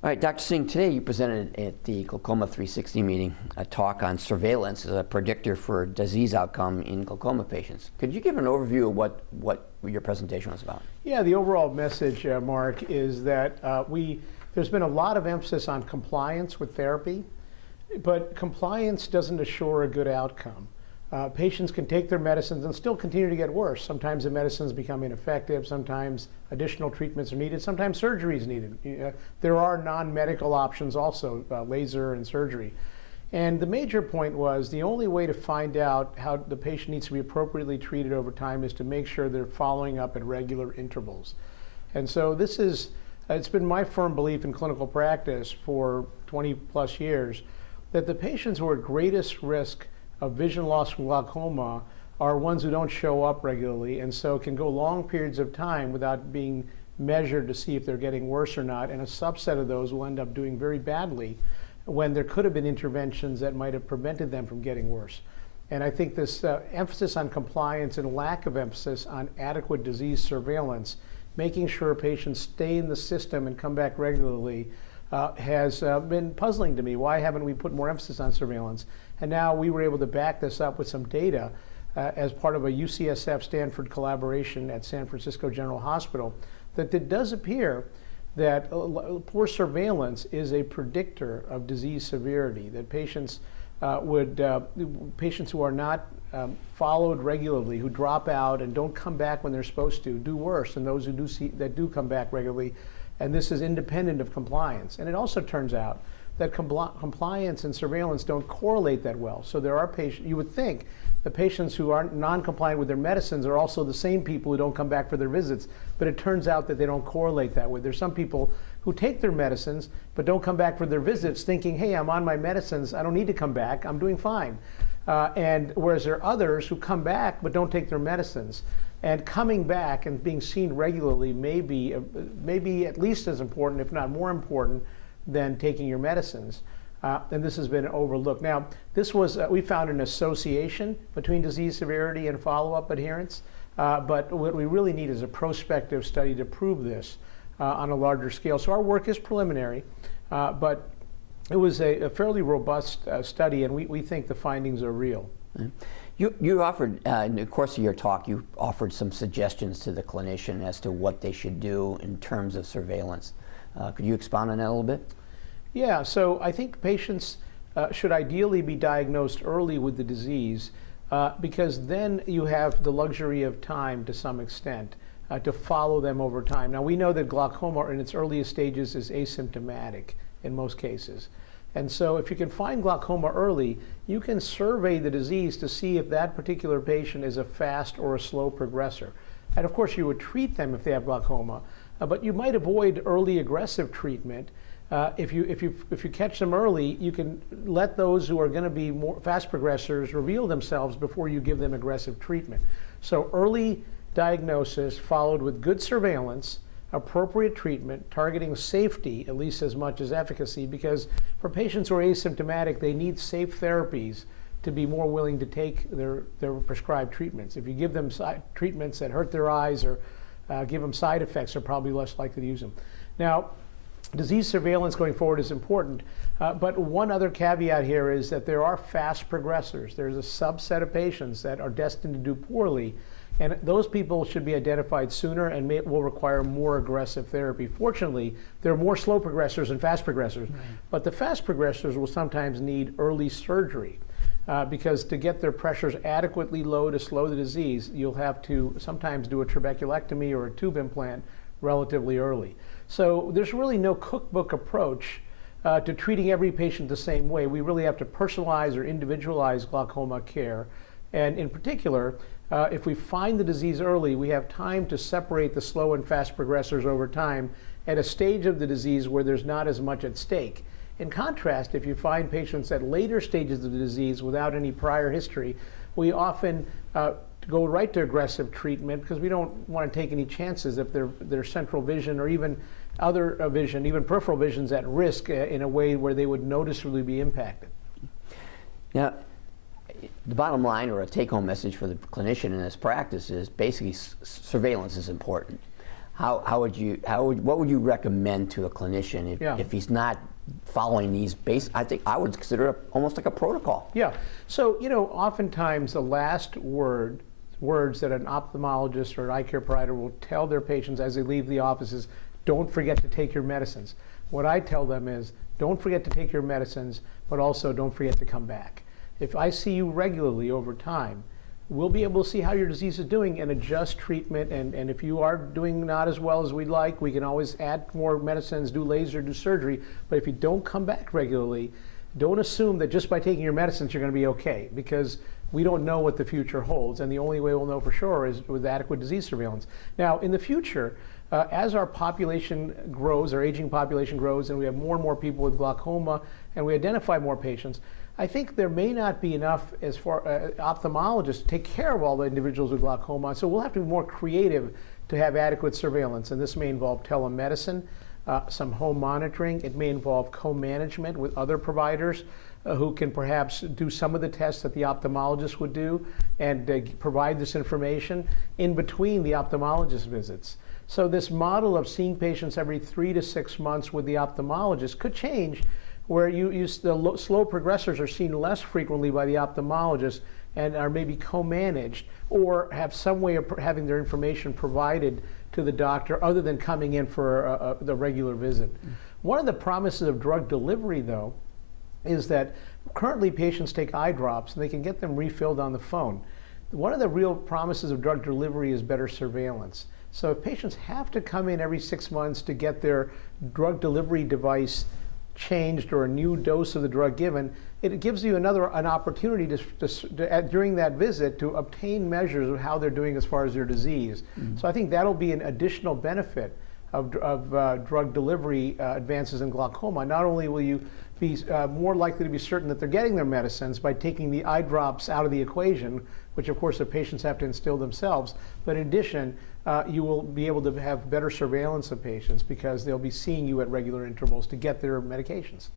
All right, Dr. Singh, today you presented at the Glaucoma 360 meeting a talk on surveillance as a predictor for disease outcome in glaucoma patients. Could you give an overview of what your presentation was about? Yeah, the overall message, Mark, is that there's been a lot of emphasis on compliance with therapy, but compliance doesn't assure a good outcome. Patients can take their medicines and still continue to get worse. Sometimes the medicines become ineffective, sometimes additional treatments are needed, sometimes surgery is needed. There are non-medical options also, laser and surgery. And the major point was the only way to find out how the patient needs to be appropriately treated over time is to make sure they're following up at regular intervals. And so it's been my firm belief in clinical practice for 20 plus years that the patients who are at greatest risk of vision loss from glaucoma are ones who don't show up regularly and so can go long periods of time without being measured to see if they're getting worse or not, and a subset of those will end up doing very badly when there could have been interventions that might have prevented them from getting worse. And I think this emphasis on compliance and lack of emphasis on adequate disease surveillance, making sure patients stay in the system and come back regularly, has been puzzling to me. Why haven't we put more emphasis on surveillance? And now we were able to back this up with some data as part of a UCSF-Stanford collaboration at San Francisco General Hospital, that it does appear that poor surveillance is a predictor of disease severity, that patients patients who are not followed regularly, who drop out and don't come back when they're supposed to, do worse than those that do come back regularly. And this is independent of compliance. And it also turns out that compliance and surveillance don't correlate that well. So there are patients, you would think the patients who aren't non-compliant with their medicines are also the same people who don't come back for their visits, but it turns out that they don't correlate that way. There's some people who take their medicines but don't come back for their visits thinking, hey, I'm on my medicines, I don't need to come back, I'm doing fine. And whereas there are others who come back but don't take their medicines. And coming back and being seen regularly may be at least as important, if not more important, than taking your medicines. And this has been overlooked. Now, we found an association between disease severity and follow-up adherence, but what we really need is a prospective study to prove this on a larger scale. So our work is preliminary, but it was a fairly robust study, and we think the findings are real. You offered, in the course of your talk, you offered some suggestions to the clinician as to what they should do in terms of surveillance. Could you expound on that a little bit? Yeah, so I think patients should ideally be diagnosed early with the disease because then you have the luxury of time to some extent to follow them over time. Now we know that glaucoma in its earliest stages is asymptomatic in most cases. And so if you can find glaucoma early, you can survey the disease to see if that particular patient is a fast or a slow progressor. And of course you would treat them if they have glaucoma, but you might avoid early aggressive treatment. If you catch them early, you can let those who are going to be more fast progressors reveal themselves before you give them aggressive treatment. So early diagnosis followed with good surveillance, appropriate treatment, targeting safety at least as much as efficacy, because for patients who are asymptomatic, they need safe therapies to be more willing to take their prescribed treatments. If you give them treatments that hurt their eyes or give them side effects, they're probably less likely to use them. Now, disease surveillance going forward is important, but one other caveat here is that there are fast progressors. There's a subset of patients that are destined to do poorly, and those people should be identified sooner and will require more aggressive therapy. Fortunately, there are more slow progressors and fast progressors, right. But the fast progressors will sometimes need early surgery because to get their pressures adequately low to slow the disease, you'll have to sometimes do a trabeculectomy or a tube implant relatively early. So there's really no cookbook approach to treating every patient the same way. We really have to personalize or individualize glaucoma care. And in particular, if we find the disease early, we have time to separate the slow and fast progressors over time at a stage of the disease where there's not as much at stake. In contrast, if you find patients at later stages of the disease without any prior history, we often go right to aggressive treatment because we don't want to take any chances if their central vision or even other vision, even peripheral vision's at risk in a way where they would noticeably be impacted. Now, the bottom line or a take-home message for the clinician in this practice is basically surveillance is important. what would you recommend to a clinician if he's not following these I think I would consider it almost like a protocol. Yeah. So, oftentimes the last words that an ophthalmologist or an eye care provider will tell their patients as they leave the office is, don't forget to take your medicines. What I tell them is, don't forget to take your medicines, but also don't forget to come back. If I see you regularly over time, we'll be able to see how your disease is doing and adjust treatment. And if you are doing not as well as we'd like, we can always add more medicines, do laser, do surgery. But if you don't come back regularly, don't assume that just by taking your medicines you're going to be okay, because we don't know what the future holds. And the only way we'll know for sure is with adequate disease surveillance. Now, in the future, as our population grows, our aging population grows, and we have more and more people with glaucoma, and we identify more patients, I think there may not be enough as far ophthalmologists to take care of all the individuals with glaucoma. So we'll have to be more creative to have adequate surveillance. And this may involve telemedicine, some home monitoring. It may involve co-management with other providers who can perhaps do some of the tests that the ophthalmologist would do and provide this information in between the ophthalmologist visits. So this model of seeing patients every 3 to 6 months with the ophthalmologist could change, where the slow progressors are seen less frequently by the ophthalmologist and are maybe co-managed or have some way of having their information provided to the doctor other than coming in for the regular visit. One of the promises of drug delivery, though, is that currently patients take eye drops and they can get them refilled on the phone. One of the real promises of drug delivery is better surveillance. So if patients have to come in every 6 months to get their drug delivery device changed or a new dose of the drug given, it gives you an opportunity during that visit to obtain measures of how they're doing as far as their disease. So I think that'll be an additional benefit of drug delivery advances in glaucoma. Not only will you be more likely to be certain that they're getting their medicines by taking the eye drops out of the equation, which of course the patients have to instill themselves, but in addition, you will be able to have better surveillance of patients because they'll be seeing you at regular intervals to get their medications.